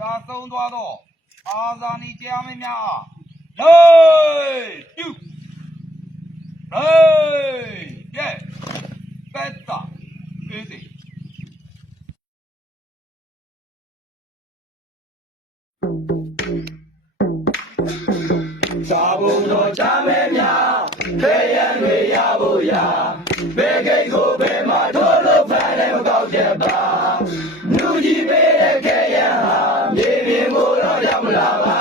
ကြာဆုံးသွားတော့အာဇာနည်တရားမင်းများလေးပြုလေးရဲ့ပက်တာအေးစီသာဘုံတော်ချမ်းမဲများဖေးရန်တွေရဖို့ရာဘေးကိတ်ကိုဘေးမှာထိုးလို့ဖန်လည်းမကောက်ချက်ပါလူကြီးပေးတဲ့ခဲရန်ဟာမြေပြင်ကိုတော့ရောက်မလာပါ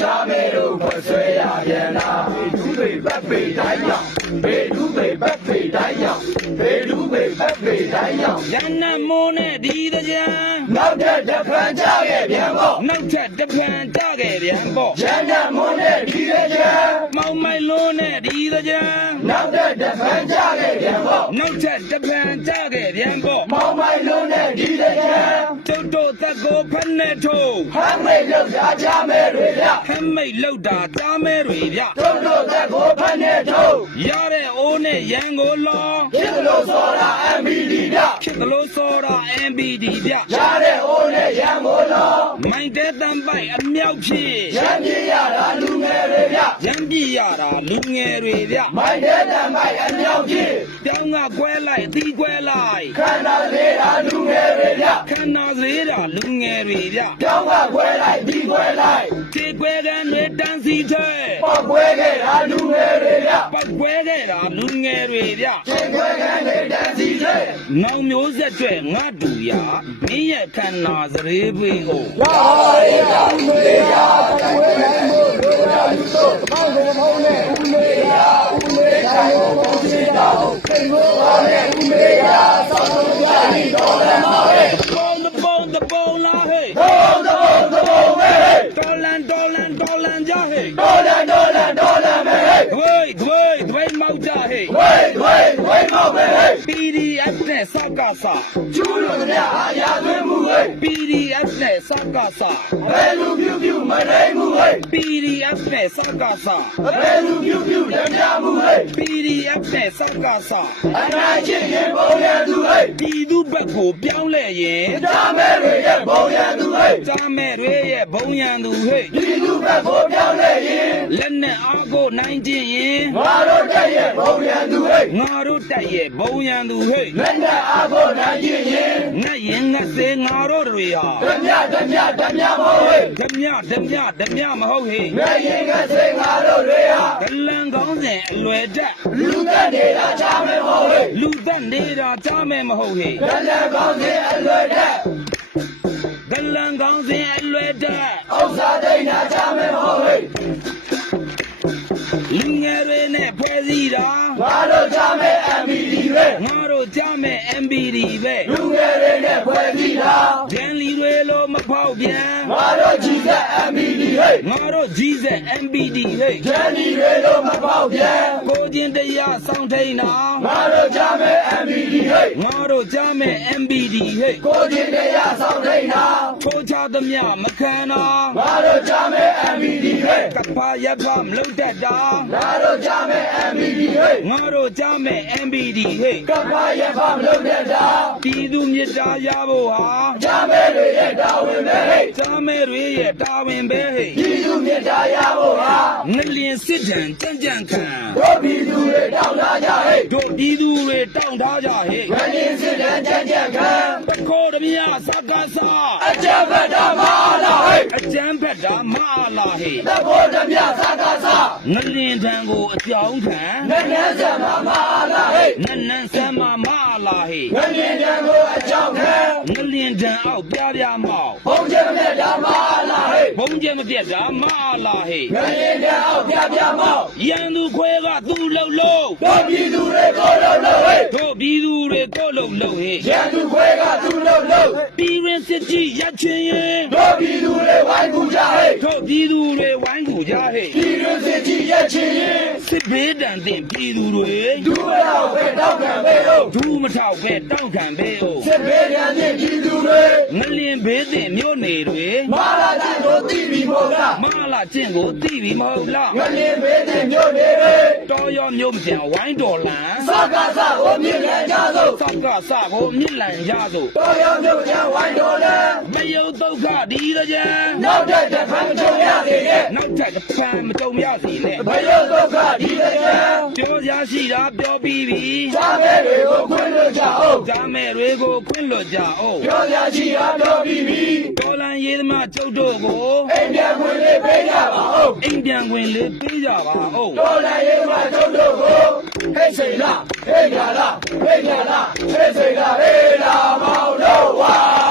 ချမ်းမဲတို့ဖွဆွဲရပြန်လာဘေးဒူးပေပတ်ပေတိုင်းရောက်ဘေးဒူးပေပတ်ပေတိုင်းရောက်ဘေးဒူးပေပတ်ပေတိုင်းရောက်ရန်နမိုးနဲ့ဒီတကြံနောက်ထပ်တစ်ဖန်ကြခဲ့ပြန်ပေါ့နောက်ထပ်တစ်ဖန်ကြခဲ့ပြန်ပေါ့ရန်နမိုးနဲ့ဒီတကြံမောင်မိုင်လုံးနဲ့ဒီတကြံနောက်ထပ်တစ်ဖန်ကြခဲ့ပြန်ပေါ့နောက်ထပ်တစ်ဖန်ကြခဲ့ပြန်ပေါ့မောင်မိုင်လုံးနဲ့ဒီတကြံကျုပ်တို့သက်ကိုဖက်နဲ့ထိုးဟမ်းမိတ်လောက်တာချမဲတွေဗျဟမ်းမိတ်လောက်တာချမဲတွေဗျတို့တို့သက်ကိုဖက်နဲ့ထိုးရတဲ့အိုးနဲ့ရန်ကိုလောဖြစ်လို့စောတာ MBD ဗျဖြစ်လို့စောတာ MBD ဗျရတဲ့အိုးနဲ့ရန်ကိုလောမိုင်တဲ့တန်ပိုက်အမြောက်ဖြစ်ရန်ပြရတာလူငယ်တွေဗျရန်ပြရတာလူငယ်တွေဗျမိုင်တဲ့တန်ပိုက်အမြောက်ဖြစ်ပြောင်းကကွဲလိုက်သီးကွဲလိုက်ခန္ဓာသေးတာလူငယ်တွေဗျခန္ဓာသေးတာလူငယ်တွေဗျပြောင်းကကွဲလိုက်သီးကွဲလိုက်ခြေကွဲကန်တွေတန်းစီထဲပေါက်ကွဲခဲ့တာလူငယ်တွေဗျပေါက်ကွဲခဲ့တာလူငယ်တွေဗျခြေကွဲကန်တွေတန်းစီထဲနောင်မျိုးဆက်ကျွဲငါတူရမင်းရဲ့ခန္ဓာစရေပွင့်ကိုရပါရဲ့ရဦးမေရကွဲနိုင်မို့တို့ရလူတို့ပေါင်းစုံပေါင်းနဲ့ဦးမေရဦးမေတိုင်းကိုပေါင်းစည်းတော့စိတ်ကိုပါနဲ့ဦးမေရသောက်ဆုံးကြပြီးတော့လည်းမပဲthe bone la hey the bone hey dollar ja hey dollar me hey gway mau ja hey gway mau me hey PDF နဲ့စကားစာကျူးလို့မရအာရသွင်းမှု hey PDF နဲ့စကားစာဘယ်လူပြူမနိုင်မှု hey PDF နဲ့စကားစာဘယ်လူပြူလက်ပြမှု hey PDF နဲ့စကားစာအနာချင်းရင်ပုံရသူ hey ပြည်သူဘက်ကိုပြောင်းလဲရင်ကြားမဲတွေရဲ့ဘုံရန်သူ hey ကြားမဲတွေရဲ့ဘုံရန်သူ hey ပြည်သူဘက်ကိုပြောင်းလဲရင်လက်နဲ့အားကိုနိုင်ခြင်းရင်ငါတို့တက်ရဲ့ဘုံရန်သူ hey ငါတို့တက်ရဲ့ဘုံရန်သူ hey လက်နဲ့အားကိုနိုင်ခြင်းရင်ငတ်ရင်ငတ်စေငါတို့တွေဟာဓမြမဟုတ် hey ဓမြမဟုတ် hey ငတ်ရင်ငတ်စေငါတို့တွေဟာဒလန်ကောင်းစဉ်အလွယ်တက်လူသက်နေတာချမယ်မဟုတ် hey လူသက်နေတာချမယ်မဟုတ် hey ဒလန်ကောင်းစဉ်အလွယ်တက်ဒလန်ကောင်းစဉ်အလွယ်တက်ဥစ္စာဒိနာချမယ်မဟုတ် hey လူငယ်တွေနဲ့ဖွဲ့စည်းတာငါတို့ချမယ် MBD ပဲငါတို့ချမယ် MBD ပဲလူငယ်တွေနဲ့ဖွဲ့စည်းတာဂျန်လီတွေလိုမဖောက်ပြန်ငါတို့ကြီးစက် MBD ဟဲ့ငါတို့ကြီးစက် MBD ဟဲ့ဂျန်လီတွေလိုမဖောက်ပြန်ကိုချင်းတရားစောင့်ထိန်တာငါတို့ချမယ် MBD ဟဲ့ငါတို့ချမယ် MBD ဟဲ့ကိုချင်းတရားစောင့်ထိန်တာထိုးချသမျှမခံတာငါတို့ချမယ် MBD ဟဲ့ကပ္ပရဖမလုံတတ်တာငါတို့ချမယ် MBD ဟဲ့ငါတို့ချမယ် MBD ဟဲ့ကပ္ပရဖမလုံတတ်တာပြည်သူမြစ်တာရဖို့ဟာချမယ်တွေရဲ့တာဝန်ပဲဟဲ့ချမယ်တွေရဲ့တာဝန်ပဲဟဲ့ပြည်သူမြစ်တာရဖို့ဟာငလျင်စစ်တမ်းကြံ့ခံတို့ပြည်သူတွေတောင်းထားကြဟဲ့တို့ပြည်သူတွေတောင်းထားကြဟဲ့ငလျင်စစ်တမ်းကြံ့ခံတခေါ်တမြစကားစာအကြံဖက်တာမအားလားဟဲ့အကြံဖက်တာမအားလားဟဲ့တခေါ်တမြစကားစာငလျင်တန်းကိုအကြောင်းခံနန်းဆမ်းမမအားလားဟဲ့နန်းဆမ်းမမအားလားဟဲ့ငလျင်တန်းကိုအကြောင်းခံငလျင်တန်းအောက်ပြမောက်ဘုံကျမပြတ်တာမအားလားဟဲ့ဘုံကျမပြတ်တာမအားလားဟဲ့ငလျင်တန်းအောက်ပြမောက်ရန်သူခွဲကသူ့လုံလုံးတို့ပြည်သူတွေကိုလုံဟဲ့တို့ပြည်သူတွေကိုလုံဟဲ့ရန်သူခွဲကသူ့လုံပြည်ရင်စစ်ကြီးရက်ချင်းရင်တို့ပြည်သူတွေဝိုင်းကူကြဟဲ့တို့ပြည်သူတွေဝိုင်းကူကြဟဲ့ပြည်ရင်စစ်ကြီးရက်ချင်းရင်စစ်ဘေးတန်တဲ့ပြည်သူတွေဒူးမထောက်ပဲတောက်ခံပဲဟုတ်ဒူးမထောက်ပဲတောက်ခံပဲဟုတ်စစ်ဘေးတန်တဲ့ပြည်သူတွေငလျင်ဘေးတဲ့မြို့ နေတွေ မာလာကျင်ကိုသိပြီမို့လား မလာကျင့်ကိုသိပြီမဟုတ်လား ငလင်းပေးတဲ့မြို့နေတွေ တော်ရောမြို့မပြန်ဝိုင်းတော်လန် စကားစကိုမြင်လဲကြစို့ စောက်ကစကိုမြစ်လန်ရစို့ တော်ရောမြို့ချမ်းဝိုင်းတော်လဲ မယုတ်ဒုက္ခဒီတကြံ နောက်တဲ့တစ်ဖန်ကြုံရစေရဲ့ နောက်ထပ်တစ်ဖန်မကြုံရစီနဲ့ ဘယုတ်ဒုက္ခဒီတဲ့ကျန် ပြောရရှိတာပြောပြီးပြီ သာမဲတွေကိုခွင့်လွှတ်ကြအောင် ဓာမဲတွေကိုခွင့်လွှတ်ကြအောင် ပြောရရှိတာပြောပြီးပြီ တော်လန်ရေးသမားကျုပ်တို့ကို အိမ်ပြန်ခွင့်လေးပေးကြပါဦး အိမ်ပြန်ခွင့်လေးပေးကြပါဦး တော်လည်းရေးမှာကျုပ်တို့ကိုဟဲ့စိန်လားဟဲ့ညာလားဟဲ့ညာလားဟဲ့စိန်လားဟဲ့လာမောင်တို့ဝါ